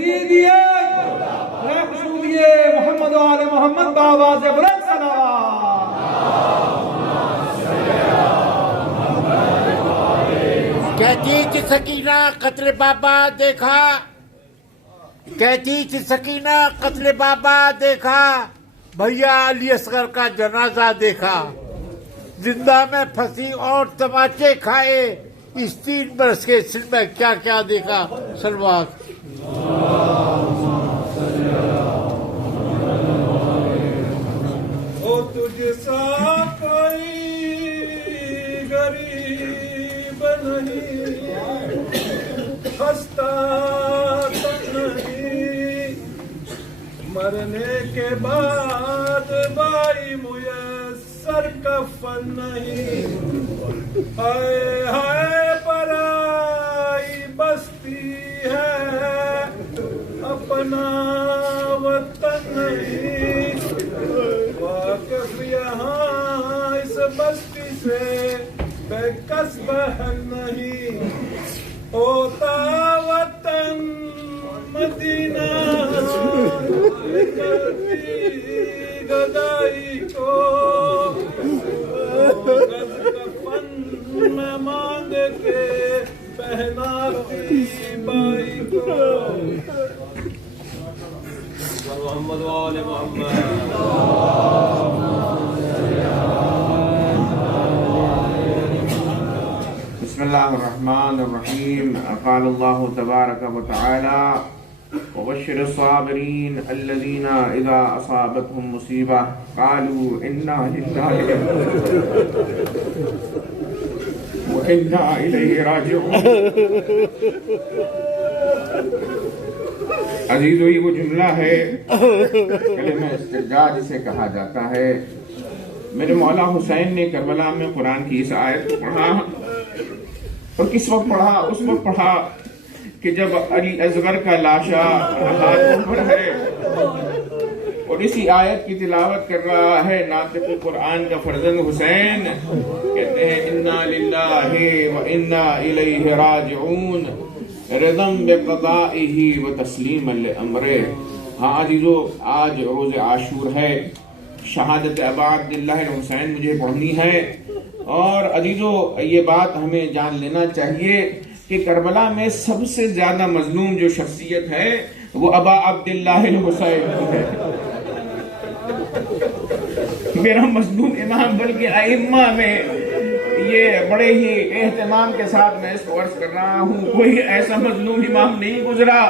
یزیدیت خشوعی محمد و آل محمد بآواز بلند صلوات. کہتی تھی سکینہ قتل بابا دیکھا، کہتی تھی سکینہ قتل بابا دیکھا، بھیا علی اصغر کا جنازہ دیکھا، زندہ میں پھنسی اور تماچے کھائے، اس 3 برس کے سن میں کیا کیا دیکھا. سلوات. او تجھ سا کوئی غریب نہیں، خستہ نہیں، مرنے کے بعد بائی میسر کفن نہیں. ہائے ہائے پرائی بستی ہے، اپنا وطن نہیں، واقف یہاں اس بستی سے بے کس بہن نہیں. ہوتا وطن مدینہ کرتی گدائی کو، کفن میں مانگ کے پہناتی بائی کو. محمد وآل محمد. بسم اللہ الرحمن الرحیم. قال اللہ تبارک و تعالی وبشر الصابرین الذین اذا اصابتهم مصیبہ قالوا انا للہ وانا الیہ راجعون. عزیزو، یہ وہ جملہ ہے کلمہ استرجاع جسے کہا جاتا ہے. میرے مولا حسین نے کربلا میں قرآن کی اس آیت کو پڑھا، اور کس وقت پڑھا؟ اس وقت پڑھا کہ جب علی اصغر کا لاشا ہاتھوں پر ہے اور اسی آیت کی تلاوت کر رہا ہے ناطق قرآن کا فرزند حسین. کہتے ہیں انا للہ وانا الیہ راجعون رضا بقضائہ وتسلیما لامرہ. ہاں عزیزو، آج روز عاشور ہے، شہادت ابا عبداللہ الحسین مجھے پڑھنی ہے. اور عزیزو، یہ بات ہمیں جان لینا چاہیے کہ کربلا میں سب سے زیادہ مظلوم جو شخصیت ہے وہ ابا عبداللہ الحسین ہے. میرا مظلوم امام، بلکہ ائمہ میں یہ بڑے ہی اہتمام کے ساتھ میں اس کو عرض کر رہا ہوں، کوئی ایسا مظلوم امام نہیں گزرا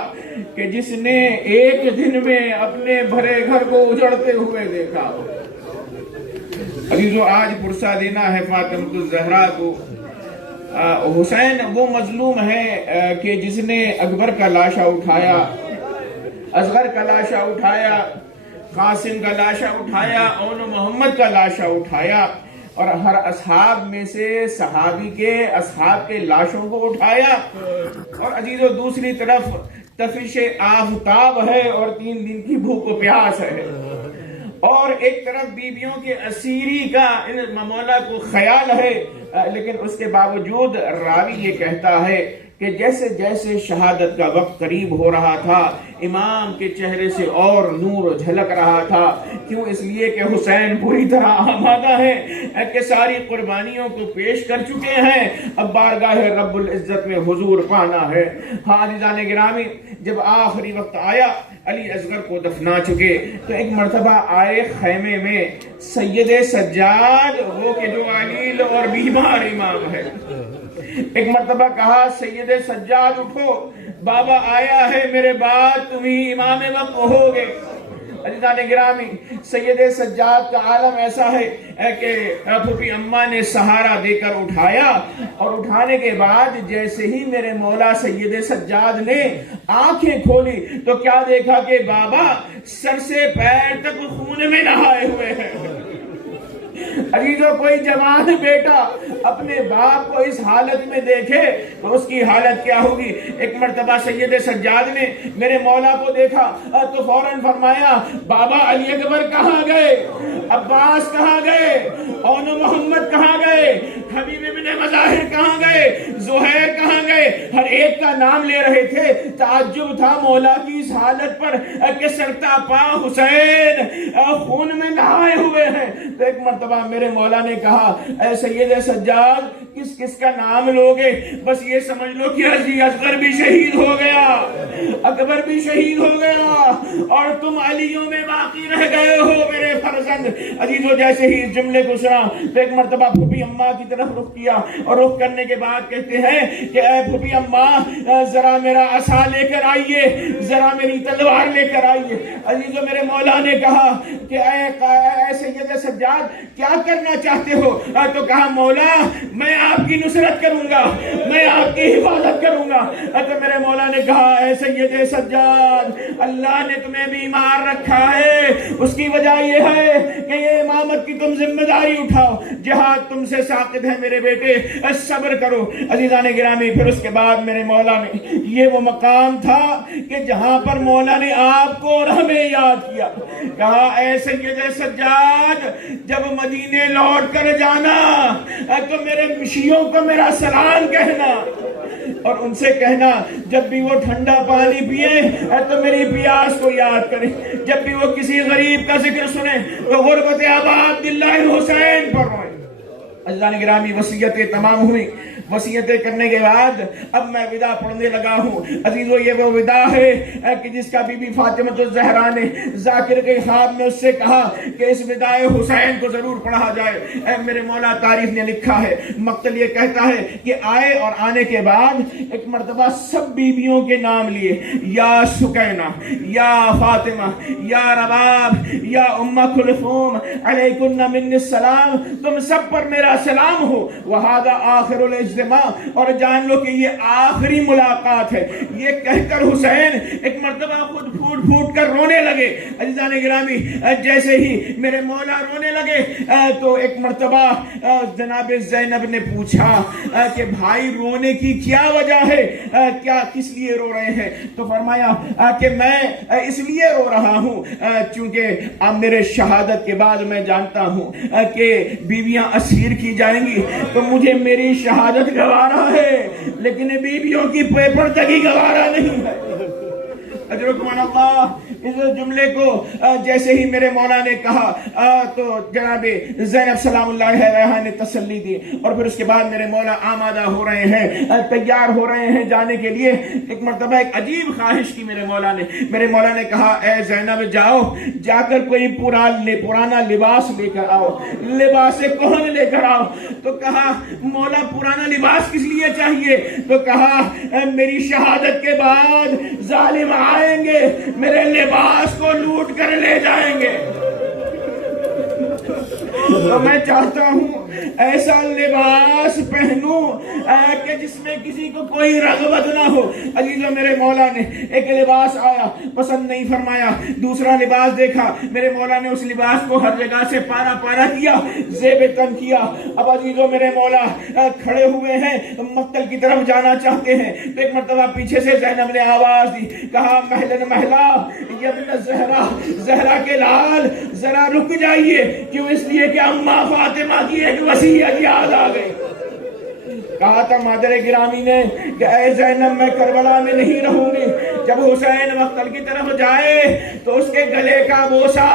کہ جس نے ایک دن میں اپنے بھرے گھر کو اجڑتے ہوئے دیکھا. عزیزو، آج پرسہ دینا ہے فاطمۃ الزہرا کو. حسین وہ مظلوم ہے کہ جس نے اکبر کا لاشا اٹھایا، اصغر کا لاشا اٹھایا، قاسم کا لاشا اٹھایا، اون محمد کا لاشا اٹھایا، اور ہر اصحاب میں سے صحابی کے اصحاب کے لاشوں کو اٹھایا. اور عزیزو، دوسری طرف تفش آفتاب ہے اور 3 دن کی بھوک و پیاس ہے، اور ایک طرف بیویوں کے اسیری کا مولا کو خیال ہے. لیکن اس کے باوجود راوی یہ کہتا ہے کہ جیسے جیسے شہادت کا وقت قریب ہو رہا تھا امام کے چہرے سے اور نور جھلک رہا تھا. کیوں؟ اس لیے کہ حسین پوری طرح آمادہ ہے کہ ساری قربانیوں کو پیش کر چکے ہیں، اب بارگاہ رب العزت میں حضور پانا ہے. ہاں عزیزان گرامی، جب آخری وقت آیا علی اصغر کو دفنا چکے تو ایک مرتبہ آئے خیمے میں سید سجاد، وہ کہ جو علیل اور بیمار امام ہے. ایک مرتبہ کہا سید سجاد اٹھو، بابا آیا ہے، میرے بعد تمہیں امام وقت ہوگے. عزیزان گرامی، سید سجاد کا عالم ایسا ہے کہ پھوپھی اماں نے سہارا دے کر اٹھایا، اور اٹھانے کے بعد جیسے ہی میرے مولا سید سجاد نے آنکھیں کھولی تو کیا دیکھا کہ بابا سر سے پیر تک خون میں نہائے ہوئے ہیں. عزیزو، کوئی جوان بیٹا اپنے باپ کو اس حالت میں دیکھے تو اس کی حالت کیا ہوگی. ایک مرتبہ سید سجاد نے میرے مولا کو دیکھا تو فوراً فرمایا بابا علی اکبر کہاں گئے، عباس کہاں گئے، اون محمد کہاں گئے، حبیب ابن ابن مظاہر کہاں گئے, زہیر کہاں گئے, ہر ایک کا نام لے رہے تھے. تعجب تھا مولا کی اس حالت پر کہ سرتا پا حسین خون میں نہائے ہوئے ہیں. تو ایک مرتبہ میرے مولا نے کہا, اے سید سجاد, کس کس کا نام لوگے؟ بس یہ سمجھ لو کہ عزی اصغر بھی شہید ہو گیا, اکبر بھی شہید ہو گیا, اور تم علیوں میں باقی رہ گئے ہو میرے فرزند. عزیزو جیسے ہی اس جملے کو سنا تو ایک مرتبہ پھوپھی اماں کی طرف رخ کیا, اور رخ کرنے کے بعد کہتے ہیں کہ اے پھوپھی اماں, ذرا میرا عصا لے کر آئیے, ذرا میری تلوار لے کر آئیے. عزیزو میرے مولا نے کہا کہ اے سید سجاد, کیا کرنا چاہتے ہو؟ تو کہا مولا میں آپ کی نصرت کروں گا, میں آپ کی حفاظت کروں گا. تو میرے مولا نے کہا اے سید سجاد, اللہ نے تمہیں بیمار رکھا ہے, اس کی وجہ یہ ہے کہ یہ امامت کی تم ذمہ داری اٹھاؤ, جہاد تم سے ساقط ہے میرے بیٹے, صبر کرو. عزیزان گرامی, پھر اس کے بعد میرے مولا نے, یہ وہ مقام تھا کہ جہاں پر مولا نے آپ کو اور ہمیں یاد کیا. کہا اے سید سجاد, جب مدینے لوٹ کر جانا تو میرے مشیوں کو میرا سلام کہنا, اور ان سے کہنا جب بھی وہ ٹھنڈا پانی پیے تو میری پیاس کو یاد کریں, جب بھی وہ کسی غریب کا ذکر سنیں تو غربت آبا عبداللہ حسین پر روئیں. عزیزان گرامی, وصیتیں تمام ہوئی. وصیتیں کرنے کے بعد اب میں وداع پڑھنے لگا ہوں. عزیزو یہ وہ وداع ہے کہ جس کا بی بی فاطمہ الزہرا نے ذاکر کے خواب میں اس سے کہا کہ اس وداع حسین کو ضرور پڑھا جائے. اے میرے مولا, تاریخ نے لکھا ہے, مقتل یہ کہتا ہے کہ آئے, اور آنے کے بعد ایک مرتبہ سب بیویوں کے نام لیے, یا سکینہ, یا فاطمہ, یا رباب, یا ام کلثوم, علیکن من السلام, تم سب پر میرا سلام ہو. وہذا آخر الاجتماع, اور جان لو کہ یہ آخری ملاقات ہے. یہ کہہ کر حسین ایک مرتبہ خود پھوٹ پھوٹ کر رونے لگے. عزیزان گرامی, جیسے ہی میرے مولا رونے لگے تو ایک مرتبہ جناب زینب نے پوچھا کہ بھائی رونے کی کیا وجہ ہے, کیا کس لیے رو رہے ہیں؟ تو فرمایا کہ میں اس لیے رو رہا ہوں چونکہ میرے شہادت کے بعد میں جانتا ہوں کہ بیویاں اسیر کی جائیں گی, تو مجھے میری شہادت گوارا ہے, لیکن بیویوں کی پیپردگی گوارا نہیں ہے. اجرکم اللہ. اس جملے کو جیسے ہی میرے مولا نے کہا تو جناب زینب سلام اللہ علیہا نے تسلی دی, اور پھر اس کے بعد میرے مولا آمادہ ہو رہے ہیں, تیار ہو رہے ہیں جانے کے لیے. ایک مرتبہ ایک عجیب خواہش کی میرے مولا نے کہا اے زینب جاؤ, جا کر کوئی پرانا لباس لے کر آؤ, لباس کہن لے کر آؤ. تو کہا مولا پرانا لباس کس لیے چاہیے؟ تو کہا میری شہادت کے بعد ظالم آئیں گے, میرے لباس کو لوٹ کر لے جائیں گے, تو میں چاہتا ہوں ایسا لباس پہنوں کہ جس میں کسی کو کوئی رغبت نہ ہو. عزیزو میرے مولا نے ایک لباس آیا, پسند نہیں فرمایا, دوسرا لباس دیکھا, میرے مولا نے اس لباس کو ہر جگہ سے پارا پارا کیا, زیب تن کیا. اب عزیزو میرے مولا کھڑے ہوئے ہیں, مقتل کی طرف جانا چاہتے ہیں. تو ایک مرتبہ پیچھے سے زینب نے آواز دی, کہا مہلن مہلا یبن زہرا, زہرا کے لال ذرا رک جائیے. کیوں؟ اس لیے کہ اماں فاطمہ کی ایک وصیت یاد آ گئی. کہا تھا مادر گرامی نے کہ اے زینب میں کربلا میں نہیں رہوں گی, جب حسین مقتل کی طرف جائے تو اس کے گلے کا بوسہ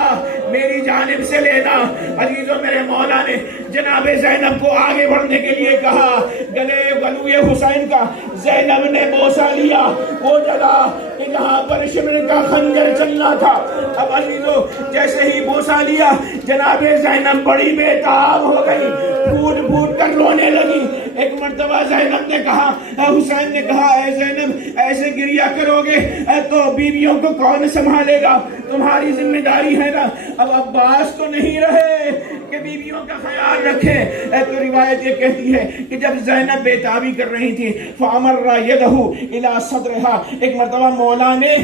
میری جانب سے لینا. عزیزو میرے مولا نے جناب زینب کو آگے بڑھنے کے لیے کہا, گلوئے حسین کا زینب نے بوسہ لیا, وہ جگہ کہ جہاں پر شمر کا خنجر چلنا تھا. اب عزیزو جیسے ہی بوسہ لیا, جناب زینب بڑی بے تاب ہو گئی, پھوٹ پھوٹ کر رونے لگی. ایک مرتبہ زینب نے کہا, حسین نے کہا اے زینب ایسے گریا کرو گے تو بیویوں کو کون سنبھالے گا, تمہاری ذمہ داری ہے نا. اب عباس تو نہیں رہے کہ بیویوں کا خیال رکھے. تو روایت یہ کہتی ہے کہ جب زینب بے تابی کر رہی تھی فَأَمَرَّ يَدَهُ إِلَى صَدْرِهَا, ایک مرتبہ مولا نے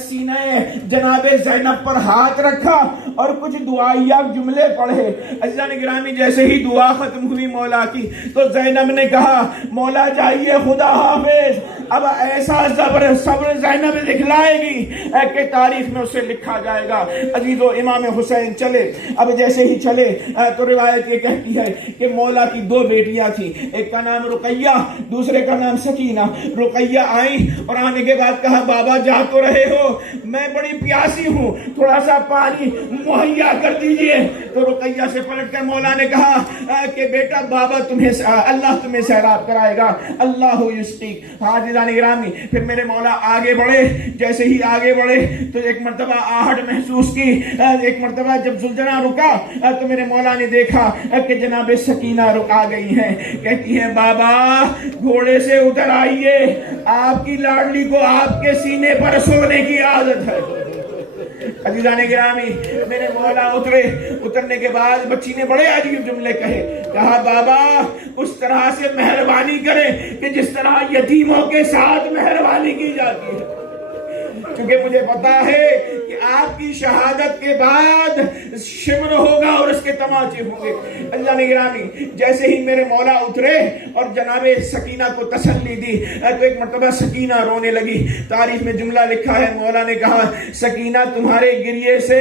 سینے جناب زینب پر ہاتھ رکھا اور کچھ دعائیہ جملے پڑھے. عزیزان گرامی, جیسے ہی دعا ختم ہوئی مولا کی تو زینب نے کہا مولا جائیے, خدا حافظ. اب ایسا صبر زینب دکھلائے گی کہ تاریخ میں اسے لکھا جائے گا. عزیزو امام حسین چلے. اب جیسے ہی چلے تو روایت یہ کہتی ہے کہ مولا کی 2 بیٹیاں تھیں، ایک کا نام رقیہ، دوسرے کا نام سکینہ۔ رقیہ آئی اور آنے کے بعد کہا بابا جا تو رہے ہو، میں بڑی پیاسی ہوں، تھوڑا سا پانی مہیا کر دیجئے۔ تو رقیہ سے پلٹ کر مولا نے کہا کہ بیٹا بابا اللہ تمہیں سیراب کرائے گا، اللہ یسقیک۔ حاضران گرامی، پھر میرے مولا آگے بڑھے، جیسے ہی آگے بڑھے تو ایک مرتبہ آہٹ محسوس کی۔ ایک مرتبہ جب زلجنا رکا تو میرے مولا نے دیکھا کہ جناب سکینہ رکا گئی ہیں۔ کہتی ہے بابا گھوڑے سے اتر آئیے، آپ کی لاڈلی کو آپ کے سینے پر سونے کی عادت ہے۔ عزیزان گرامی، میرے مولا اترے، اترنے کے بعد بچی نے بڑے عجیب جملے کہے، کہا بابا اس طرح سے مہربانی کریں کہ جس طرح یتیموں کے ساتھ مہربانی کی جاتی ہے، کیونکہ مجھے پتا ہے کہ آپ کی شہادت کے بعد شمر ہوگا اور اس کے تماچے ہوں گے۔ اللہ نے گرامی، جیسے ہی میرے مولا اترے اور جناب سکینہ کو تسلی دی تو ایک مرتبہ سکینہ رونے لگی۔ تاریخ میں جملہ لکھا ہے، مولا نے کہا سکینہ تمہارے گریے سے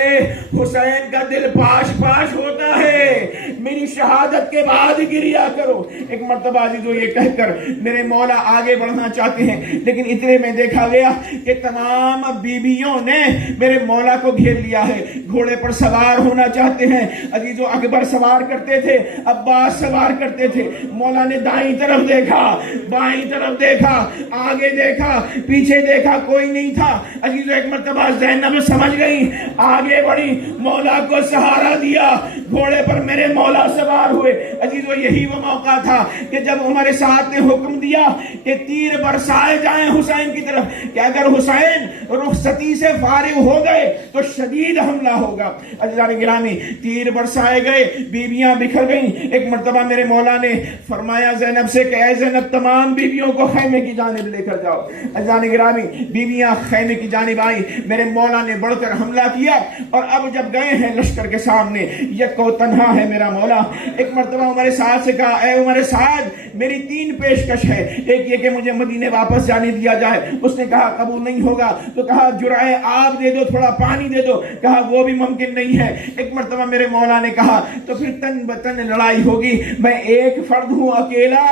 حسین کا دل پاش پاش ہوتا ہے، میری شہادت کے بعد گریا کرو۔ ایک مرتبہ عزیزو یہ کہہ کر میرے مولا آگے بڑھنا چاہتے ہیں، لیکن اتنے میں دیکھا گیا کہ تمام بیویوں نے میرے مولا کو گھیر لیا ہے، گھوڑے پر سوار ہونا چاہتے ہیں۔ عزیزو اکبر سوار کرتے تھے، عباس سوار کرتے تھے۔ مولا نے دائیں طرف دیکھا، بائیں طرف دیکھا، آگے دیکھا، پیچھے دیکھا، کوئی نہیں تھا۔ عزیزو ایک مرتبہ زینب سمجھ گئی، آگے بڑھی، مولا کو سہارا دیا، گھوڑے پر میرے مولا سوار ہوئے۔ عزیزو یہی وہ موقع تھا کہ جب عمر سعد نے حکم دیا کہ تیر برسائے جائیں حسین کی طرف، کہ اگر حسین رخصتی سے فارغ ہو گئے تو شدید حملہ ہوگا۔ عزیزان گرامی، تیر برسائے گئے، بیویاں بکھر گئیں۔ ایک مرتبہ میرے مولا نے فرمایا زینب سے کہ اے زینب تمام بیویوں کو خیمے کی جانب لے کر جاؤ۔ عزیزان گرامی، بیویاں خیمے کی جانب آئیں، میرے مولا نے بڑھ کر حملہ کیا، اور اب جب گئے ہیں لشکر کے سامنے، یکو تنہا ہے میرا مولا۔ ایک مرتبہ عمر سعد سے کہا اے عمر سعد میری 3 پیشکش ہے، ایک یہ کہ مجھے مدینے واپس جانے دیا جائے، اس نے کہا قبول نہیں ہوگا، تو کہا جرعہ آب دے دو، تھوڑا پانی دے دو، کہا وہ بھی ممکن نہیں ہے۔ ایک مرتبہ میرے مولا نے کہا تو پھر تن بتن لڑائی ہوگی، میں ایک فرد ہوں، اکیلا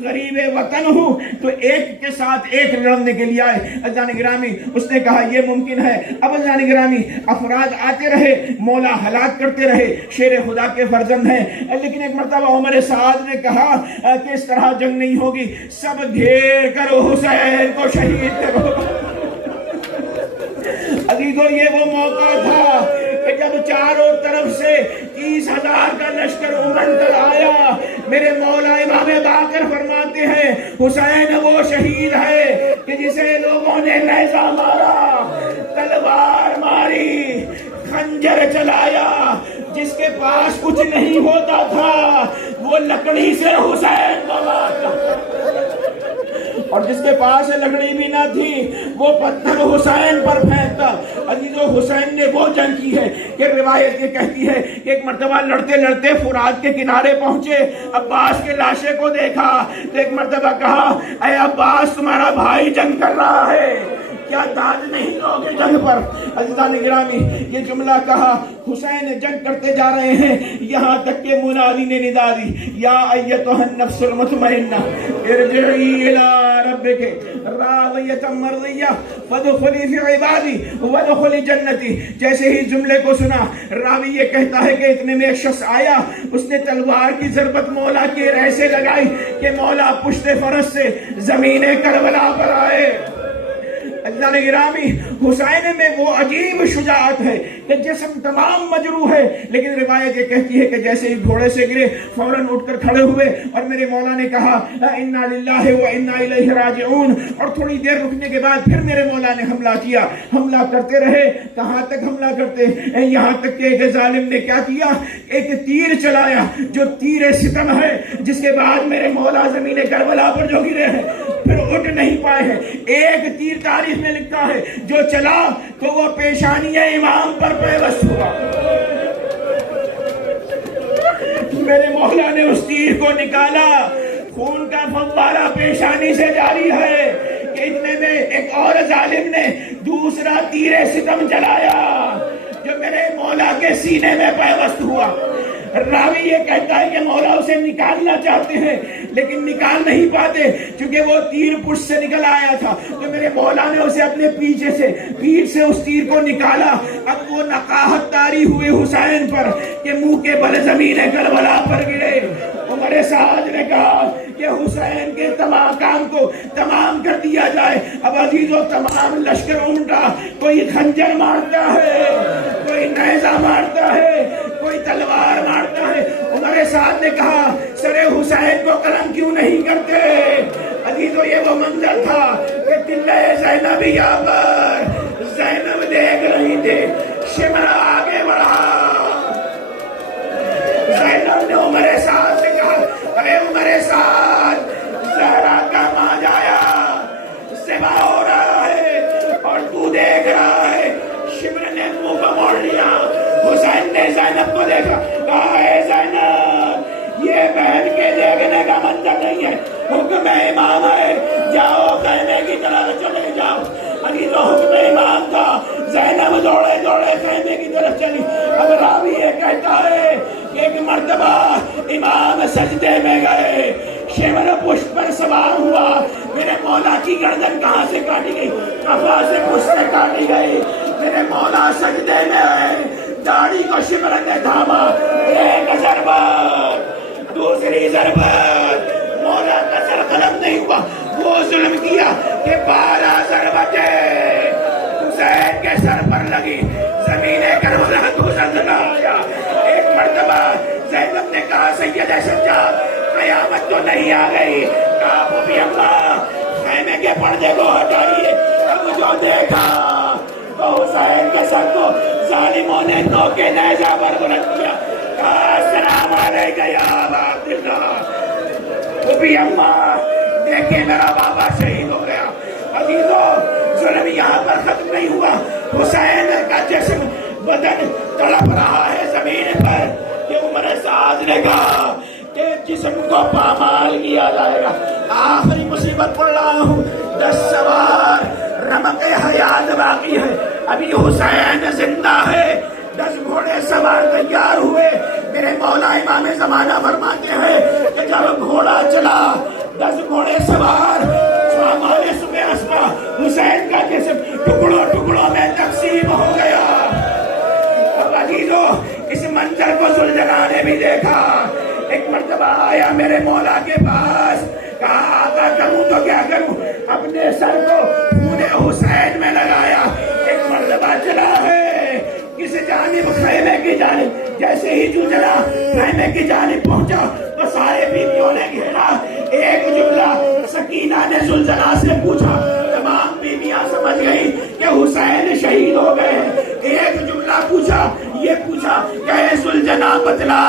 غریب وطن ہوں، تو ایک کے ساتھ ایک لڑنے کے لیے آئے۔ عزیزان گرامی، اس نے کہا یہ ممکن ہے۔ اب عزیزان گرامی، افراد آتے رہے، مولا ہلاک کرتے رہے، شیر خدا کے فرزند ہیں، لیکن ایک مرتبہ عمر سعد نے کہا کہ اس طرح جنگ نہیں ہوگی، سب گھیر کرو حسین کو شہید کرو۔ عزیزو یہ وہ موقع تھا کہ جب چاروں طرف سے 30,000 کا لشکر امن کر آیا، میرے مولا امام باقر فرماتے ہیں حسین وہ شہید ہے کہ جسے لوگوں نے نیزہ مارا، تلوار ماری، خنجر چلایا، جس کے پاس کچھ نہیں ہوتا تھا وہ لکڑی سے حسین کو مارتا، اور جس کے پاس لکڑی بھی نہ تھی وہ پتھر حسین پر پھینکتا۔ عزیزو حسین نے وہ جنگ کی ہے کہ روایت یہ کہتی ہے کہ ایک مرتبہ لڑتے لڑتے فرات کے کنارے پہنچے، عباس کے لاشے کو دیکھا تو ایک مرتبہ کہا اے عباس تمہارا بھائی جنگ کر رہا ہے، کیا داد نہیں لوگے جنگ پر؟ عزیزان گرامی، یہ جملہ کہا، حسین جنگ کرتے جا رہے ہیں، یہاں تک کہ منادی نے ندا دی یا ایتھا النفس المطمئنہ ارجعی الی ربک راضیۃ مرضیہ فادخلی فی عبادی وادخلی جنتی۔ جیسے ہی جملے کو سنا، راوی یہ کہتا ہے کہ اتنے میں ایک شخص آیا، اس نے تلوار کی ضربت مولا کے رہ سے لگائی کہ مولا پشت فرس سے زمین کربلا پر آئے۔ عزیزان گرامی، حسین میں وہ عجیب شجاعت ہے کہ جسم تمام مجروح ہے، لیکن روایت یہ کہتی ہے کہ جیسے ہی گھوڑے سے گرے فوراً اٹھ کر کھڑے ہوئے، اور میرے مولا نے کہا انا للہ و انا الیہ راجعون، اور تھوڑی دیر رکنے کے بعد پھر میرے مولا نے حملہ کیا۔ حملہ کرتے رہے، کہاں تک حملہ کرتے، یہاں تک کہ ایک ظالم نے کیا کیا، ایک تیر چلایا جو تیر ستم ہے، جس کے بعد میرے مولا زمین کربلا پر جو گرے ہیں پھر اٹھ نہیں پائے ہیں۔ ایک تیر تاریخ میں لکھا ہے جو چلا تو وہ پیشانی امام پر پیوست ہوا۔ میرے مولا نے اس تیر کو نکالا، خون کا فوارہ پیشانی سے جاری ہے کہ اتنے میں ایک اور ظالم نے دوسرا تیر ستم چلایا جو میرے مولا کے سینے میں پیوست ہوا۔ راوی یہ کہتا ہے کہ مولا اسے نکالنا چاہتے ہیں لیکن نکال نہیں پاتے چونکہ وہ تیر پشت سے نکل آیا تھا، تو میرے مولا نے اسے اپنے پیٹھ سے اس تیر کو نکالا۔ اب وہ نقاہت طاری ہوئے حسین پر کہ منہ کے بل زمین کربلا پر گرے۔ عمر سعد نے کہا کہ حسین کے تمام کام کو تمام کر دیا جائے۔ اب عزیزو تمام لشکر امٹا، کوئی خنجر مارتا ہے، کوئی نیزہ مارتا ہے، کوئی تلوار مارتا ہے۔ عمر سعد نے کہا سر حسین کو قلم کیوں نہیں کرتے؟ عزیزو یہ وہ منظر تھا کہ قلعہ زینبیہ پر زینب دیکھ رہی تھے، شمر آگے بڑھا۔ زینب نے عمر سعد سے کہا ارے عمر سعد، زہرا کا ماں جایا سبا ہو رہا ہے اور تو دیکھ رہا ہے۔ شمر نے منہ کو موڑ لیا۔ حسین نے زینب کو دیکھا، کہا اے زینب یہ بہن کے دیکھنے کا منظر نہیں ہے، حکم امام ہے، جاؤ خیمے کی طرف چلے جاؤ۔ علی تو حکم امام تھا، زینب دوڑے دوڑے خیمے کی طرف چلی۔ اب راوی یہ کہتا ہے کہ ایک مرتبہ امام سجدے میں گئے، شمر پشت پر سوار ہوا، میرے مولا کی گردن کہاں سے کاٹی گئی؟ کفا سے پشت سے کاٹی گئی۔ میرے مولا سجدے میں آئے، داڑھی کو شمر نے تھاما، ایک ضربت، دوسری ضربت، مولا کا سر قلم نہیں ہوا۔ وہ ظلم کیا کہ 12 ضربتیں حسین کے سر پر لگی، زمین کربلا کو زلزلہ آیا۔ ایک مرتبہ زینب نے کہا سید سجاد قیامت تو نہیں آ گئی، کہا پھوپھی اماں خیمے کے پردے کو ہٹائیے۔ اب جو دیکھا تو حسین کے سر کو ظالموں نے نوکے نیزہ پر بلند کیا، کہا السلام علیکہ یا ابا عبداللہ۔ پھوپھی اماں دیکھیں میرا بابا شہید ہو گیا۔ عزیزو ظلم یہاں پر ختم نہیں ہوا، حسین کا جسم بدن تڑپ رہا ہے زمین پر کہ عمر سعد نے کہا کہ جسم کو پامال کیا جائے گا۔ آخری مصیبت پڑ رہا ہوں، 10 سوار رمق حیات باقی ہے، ابھی حسین زندہ ہے۔ 10 گھوڑے سوار تیار ہوئے۔ میرے مولا امام زمانہ فرماتے ہیں کہ جب گھوڑا چلا 10 گھوڑے سوار ہمارے صبح اسما حسین کا جسم ٹکڑوں ٹکڑوں میں تقسیم ہو گیا۔ اب عزیزو اس منظر کو ذوالجلال نے بھی دیکھا۔ ایک مرتبہ آیا میرے مولا کے پاس، کہا آقا کروں تو کیا کروں؟ اپنے سر کو خون حسین میں لگایا۔ ایک مرتبہ چلا ہے کس جانب؟ خیمے کی جانب۔ جیسے ہی جو چلا خیمے کی جانب پہنچا تو سارے بیویوں نے گھیرا۔ ایک جملہ سکینہ نے زلزلہ سے پوچھا، تمام بیویاں سمجھ گئی کہ حسین شہید ہو گئے۔ ایک جملہ پوچھا، یہ پوچھا کہ اے زلجنا بتلا